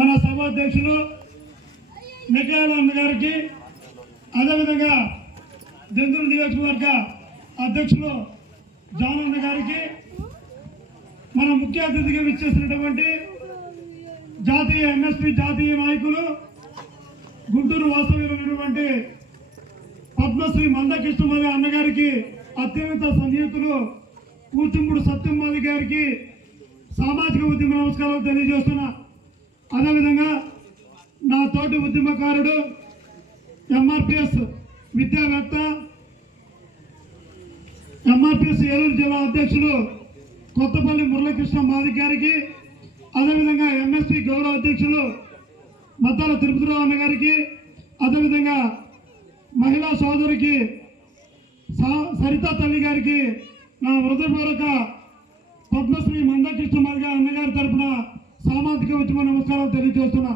మన సభాధ్యక్షులు మెకేల అన్న గారికి అదేవిధంగా దెందులు నియోజకవర్గ అధ్యక్షులు జాన్ అన్న గారికి మన ముఖ్య అతిథిగా విచ్చేసినటువంటి జాతీయ ఎంఎస్పి జాతీయ నాయకులు గుంటూరు వాస్తవ్యులు ఉన్నటువంటి పద్మశ్రీ మందకృష్ణమాది అన్నగారికి అత్యంత సన్నిహితులు కూచుంపుడు సత్యంమాది గారికి సామాజిక ఉద్యమ నమస్కారాలు తెలియజేస్తున్నా. అదేవిధంగా నా తోటి ఉద్యమకారుడు ఎంఆర్పిఎస్ విద్యావేత్త ఎంఆర్పిఎస్ ఏలూరు జిల్లా అధ్యక్షుడు కొత్తపల్లి మురళీకృష్ణ మాదిక్ గారికి అదేవిధంగా ఎంఎస్పి గౌరవ అధ్యక్షులు మద్దాల తిరుపతిరావు అన్న గారికి అదేవిధంగా మహిళా సోదరికి సా- సరిత తల్లి గారికి నా హృదయపూర్వక పద్మశ్రీ మందకృష్ణ మార్గ అన్నగారి తరపున సామాజిక ఉద్యమ నమస్కారాలు తెలియజేస్తున్నా.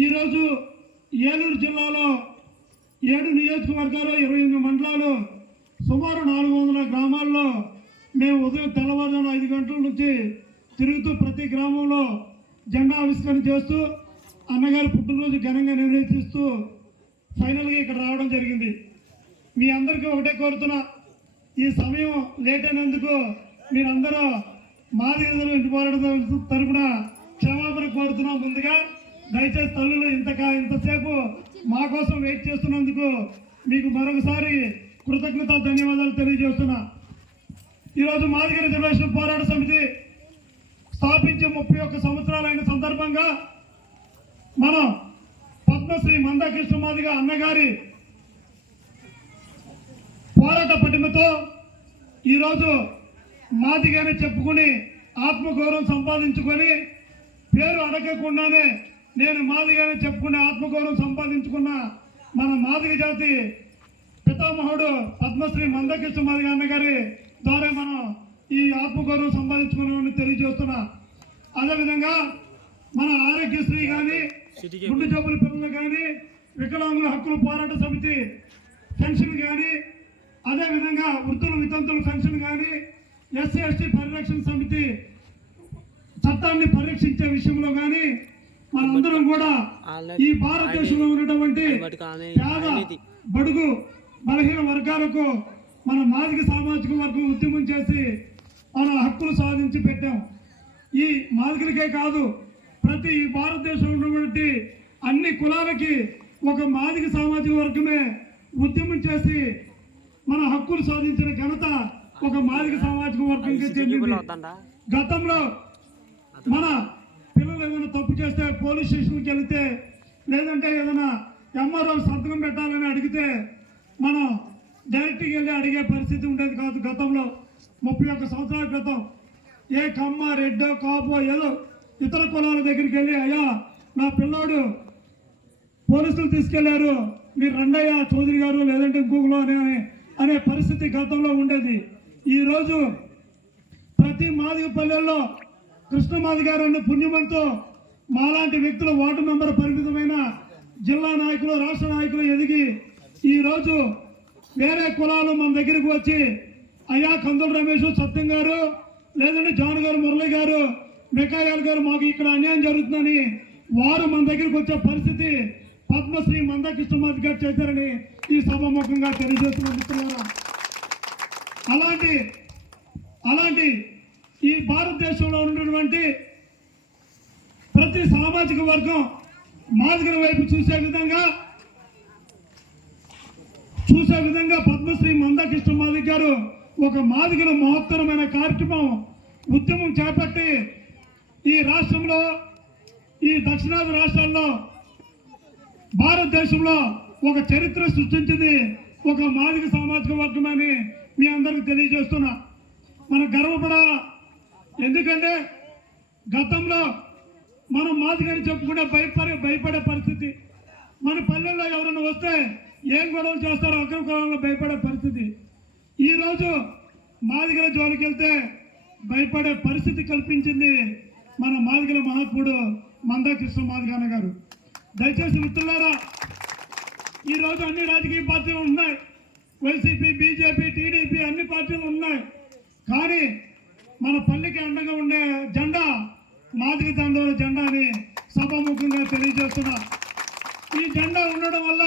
ఈరోజు ఏలూరు జిల్లాలో ఏడు నియోజకవర్గాలు ఇరవై ఎనిమిది మండలాలు సుమారు నాలుగు వందల గ్రామాల్లో మేము ఉదయం తెల్లవారుజామున ఐదు గంటల నుంచి తిరుగుతూ ప్రతి గ్రామంలో జెండా ఆవిష్కరణ చేస్తూ అన్నగారి పుట్టినరోజు ఘనంగా నిర్వహిస్తూ ఫైనల్గా ఇక్కడ రావడం జరిగింది. మీ అందరికీ ఒకటే కోరుతున్నా ఈ సమయం లేట్ అయినందుకు మీరందరూ మాదిరి ఇంటి పోరాట తరపున క్షమాపణ కోరుతున్నాం ముందుగా. దయచేసి తల్లులు ఇంతకా ఇంతసేపు మా కోసం వెయిట్ చేస్తున్నందుకు మీకు మరొకసారి కృతజ్ఞత ధన్యవాదాలు తెలియజేస్తున్నా. ఈరోజు మాదిగ రిజర్వేషన్ పోరాట సమితి స్థాపించి ముప్పై ఒక్క సంవత్సరాలైన సందర్భంగా మనం పద్మశ్రీ మందకృష్ణ మాదిగ అన్నగారి పోరాట పటిమతో ఈరోజు మాదిగానే చెప్పుకుని ఆత్మగౌరవం సంపాదించుకొని పేరు అడగకుండానే నేను మాదిగానే చెప్పుకునే ఆత్మగౌరవం సంపాదించుకున్న మన మాదిగ జాతి పితామహుడు పద్మశ్రీ మందకృష్ణ మాదిగ అన్నగారి ద్వారా మనం ఈ ఆత్మగౌరవం సంపాదించుకున్నామని తెలియజేస్తున్నా. అదేవిధంగా మన ఆరోగ్యశ్రీ కానీ గుండె జబ్బుల పిల్లలు కానీ వికలాంగుల హక్కుల పోరాట సమితి పెన్షన్ కానీ అదేవిధంగా వృద్ధుల వితంతుల పెన్షన్ కానీ ఎస్సీ ఎస్టీ పరిరక్షణ సమితి చట్టాన్ని పరిరక్షించే విషయంలో కానీ మనందరం కూడా ఈ భారతదేశంలో ఉన్నటువంటి పేద బడుగు బలహీన వర్గాలకు మన మాదిక సామాజిక వర్గం ఉద్యమం చేసి మన హక్కులు సాధించి పెట్టాం. ఈ మాదికలకే కాదు ప్రతి ఈ భారతదేశంలో ఉన్నటువంటి అన్ని కులాలకి ఒక మాదిక సామాజిక వర్గమే ఉద్యమం చేసి మన హక్కులు సాధించిన ఘనత ఒక మాదిక సామాజిక వర్గంకి చెందింది. గతంలో మన పిల్లలు ఏదైనా తప్పు చేస్తే పోలీస్ స్టేషన్కి వెళితే లేదంటే ఏదైనా ఎంఆర్ఓ సంతకం పెట్టాలని అడిగితే మనం డైరెక్ట్గా వెళ్ళి అడిగే పరిస్థితి ఉండేది కాదు గతంలో. ముప్పై ఒక్క సంవత్సరాల క్రితం ఏ కమ్మ రెడ్డో కాపో ఏదో ఇతర కులాల దగ్గరికి వెళ్ళి అయ్యా నా పిల్లోడు పోలీసులు తీసుకెళ్ళారు మీరు రండయ్య చౌదరి గారు లేదంటే ఇంకొకరు అనే అనే పరిస్థితి గతంలో ఉండేది. ఈరోజు ప్రతి మాదిగ పల్లెల్లో కృష్ణమాది గారు అన్న పుణ్యమంతో మాలాంటి వ్యక్తుల ఓటు మెంబర్ పరిమితమైన జిల్లా నాయకులు రాష్ట్ర నాయకులు ఎదిగి ఈరోజు వేరే కులాలు మన దగ్గరికి వచ్చి అయ్యా కందుల రమేష్ సత్యం గారు లేదంటే జాన్ గారు మురళి గారు మికాయాల్ గారు మాకు ఇక్కడ అన్యాయం జరుగుతుందని వారు మన దగ్గరికి వచ్చే పరిస్థితి పద్మశ్రీ మందకృష్ణమాది గారు చేశారని ఈ సభాముఖంగా తెలియజేస్తున్న అలాంటి అలాంటి ఈ భారతదేశంలో ఉన్నటువంటి ప్రతి సామాజిక వర్గం మాదిగల వైపు చూసే విధంగా చూసే విధంగా పద్మశ్రీ మందకృష్ణ మాదిగ గారు ఒక మాదిగల మహత్తరమైన కార్యక్రమం ఉద్యమం చేపట్టి ఈ రాష్ట్రంలో ఈ దక్షిణాది రాష్ట్రాల్లో భారతదేశంలో ఒక చరిత్ర సృష్టించింది ఒక మాదిగ సామాజిక వర్గమని మీ అందరికి తెలియజేస్తున్నా. మనం గర్వపడాలా? ఎందుకంటే గతంలో మనం మాదిగని చెప్పుకుంటే భయపడే భయపడే పరిస్థితి. మన పల్లెల్లో ఎవరైనా వస్తే ఏం గొడవలు చేస్తారో అగ్ర భయపడే పరిస్థితి. ఈరోజు మాదిగల జోలికి వెళ్తే భయపడే పరిస్థితి కల్పించింది మన మాదిగల మహాత్ముడు మందాకృష్ణ మాదిగాన గారు. దయచేసి మిత్రులారా ఈరోజు అన్ని రాజకీయ పార్టీలు ఉన్నాయి. వైసీపీ బీజేపీ టీడీపీ అన్ని పార్టీలు ఉన్నాయి. కానీ మన పల్లెకి అండగా ఉండే జెండా మాదిరి తండోల జెండాని సభాముఖంగా తెలియజేస్తున్నా. ఈ జెండా ఉండడం వల్ల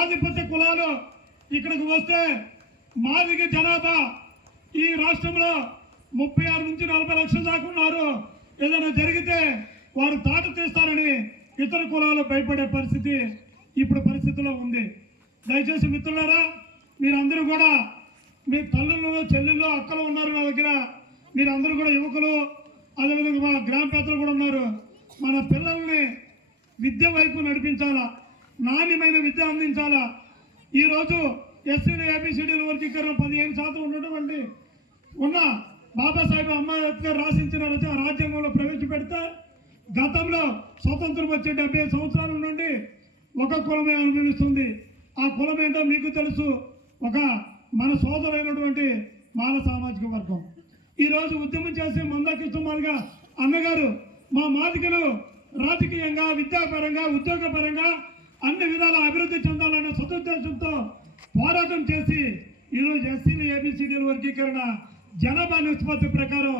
ఆధిపత్య కులాలు ఇక్కడికి వస్తే మాదిగ జనాభా ఈ రాష్ట్రంలో ముప్పై ఆరు నుంచి నలభై లక్షల దాకా ఉన్నారు. ఏదైనా జరిగితే వారు తాట తీస్తారని ఇతర కులాలు భయపడే పరిస్థితి ఇప్పుడు పరిస్థితిలో ఉంది. దయచేసి మిత్రులారా మీరందరూ కూడా మీ తల్లులు చెల్లెళ్ళు అక్కలు ఉన్నారు నా దగ్గర. మీరందరూ కూడా యువకులు అదేవిధంగా మా గ్రామ పెద్దలు కూడా ఉన్నారు. మన పిల్లల్ని విద్య వైపు నడిపించాలా? నాణ్యమైన విద్య అందించాలా? ఈరోజు ఎస్సీలు ఏబిసిడీలు వర్గీకరణ పదిహేను శాతం ఉన్నటువంటి ఉన్న బాబాసాహెబ్ అంబేద్కర్ రాసించిన రచన రాజ్యాంగంలో ప్రవేశపెడితే గతంలో స్వతంత్రం వచ్చే డెబ్బై సంవత్సరాల నుండి ఒక కులమే అనుభవిస్తుంది. ఆ కులం ఏంటో మీకు తెలుసు. ఒక మన సోదరైనటువంటి మాల సామాజిక వర్గం. ఈరోజు ఉద్యమం చేసే మందాకృష్ణ మాదిగా అన్నగారు మా మాదికలు రాజకీయంగా విద్యాపరంగా ఉద్యోగపరంగా అన్ని విధాల అభివృద్ధి చెందాలన్న సదుద్దేశంతో పోరాటం చేసి ఈరోజు ఎస్సీలు ఏబిసిడీల వర్గీకరణ జనాభా నిష్పత్తి ప్రకారం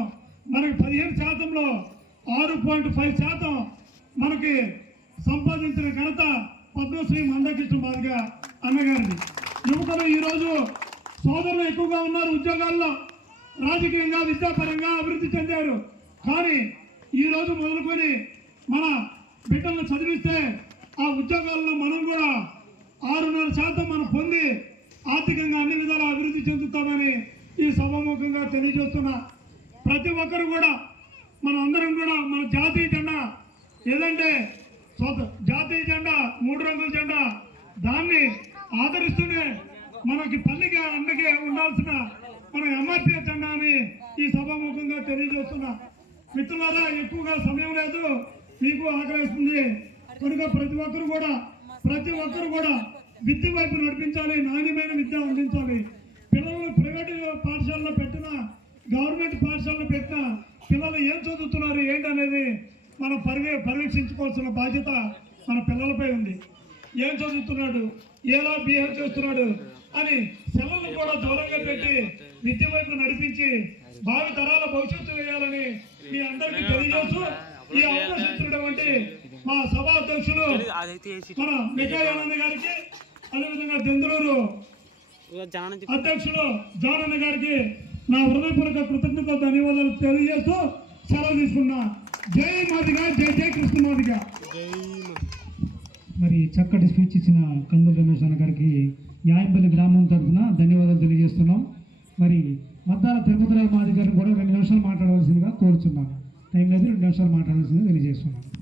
మనకి పదిహేను శాతంలో ఆరు పాయింట్ ఫైవ్ శాతం మనకి సంపాదించిన ఘనత పద్మశ్రీ మందకృష్ణ మాదిగా అన్నగారిది. యువకులు ఈరోజు సోదరులు ఎక్కువగా ఉన్నారు ఉద్యోగాల్లో రాజకీయంగా విద్యాపరంగా అభివృద్ధి చెందారు. కానీ ఈ రోజు మొదలుకొని మన బిడ్డలను చదివిస్తే ఆ ఉద్యోగాల్లో మనం కూడా ఆరున్నర శాతం మనం పొంది ఆర్థికంగా అన్ని విధాల అభివృద్ధి చెందుతామని ఈ సభాముఖంగా తెలియజేస్తున్నా. ప్రతి ఒక్కరు కూడా మన అందరం కూడా మన జాతీయ జెండా ఏదంటే జాతీయ జెండా మూడు రంగుల జెండా. దాన్ని ఆదరిస్తూనే మనకి పల్లిగా అండగా ఉండాల్సిన మన ఎంఆర్పీఎ జెండాని ఈ సభాముఖంగా తెలియజేస్తున్నా. మిత్రులారా ఎక్కువగా సమయం లేదు. మీకు ఆకలిస్తుంది. కనుక ప్రతి ఒక్కరు కూడా ప్రతి ఒక్కరు కూడా విద్య వైపు నడిపించాలి నాణ్యమైన విద్య అందించాలి. పిల్లలు ప్రైవేట్ పాఠశాలలో పెట్టిన గవర్నమెంట్ పాఠశాలలో పెట్టిన పిల్లలు ఏం చదువుతున్నారు ఏంటనేది మనం పర్యవే పర్యవేక్షించుకోవాల్సిన బాధ్యత మన పిల్లలపై ఉంది. ఏం చదువుతున్నాడు? ఎలా బిహేవ్ చేస్తున్నాడు అని సెలవులు కూడా దూరంగా పెట్టి విద్య వైపు నడిపించి భావి తరాల భవిష్యత్తు వేయాలని మీ అందరికీ తెలియజేస్తూ ఈ అవకాశం ఇచ్చినటువంటి మా సభా అధ్యక్షులు మన మికాయానంద గారికి అదేవిధంగా దెందులూరు అధ్యక్షులు జానన్న గారికి నా హృదయపూర్వక కృతజ్ఞత ధన్యవాదాలు తెలియజేస్తూ సెలవు తీసుకున్నా జై మాదిగా జై జై కృష్ణ మాదిగా. చక్కటి స్పీచ్ ఇచ్చిన కందుల రమేష్ అన్న గారికి యాయంపల్లి గ్రామం తరఫున ధన్యవాదాలు తెలియజేస్తున్నాం. మరి మద్దాల తిరుపతిరావు మాది గారిని కూడా రెండు నిమిషాలు మాట్లాడవలసిందిగా కోరుచున్నాను. టైం లేదు రెండు నిమిషాలు మాట్లాడవలసిందిగా తెలియజేస్తున్నాను.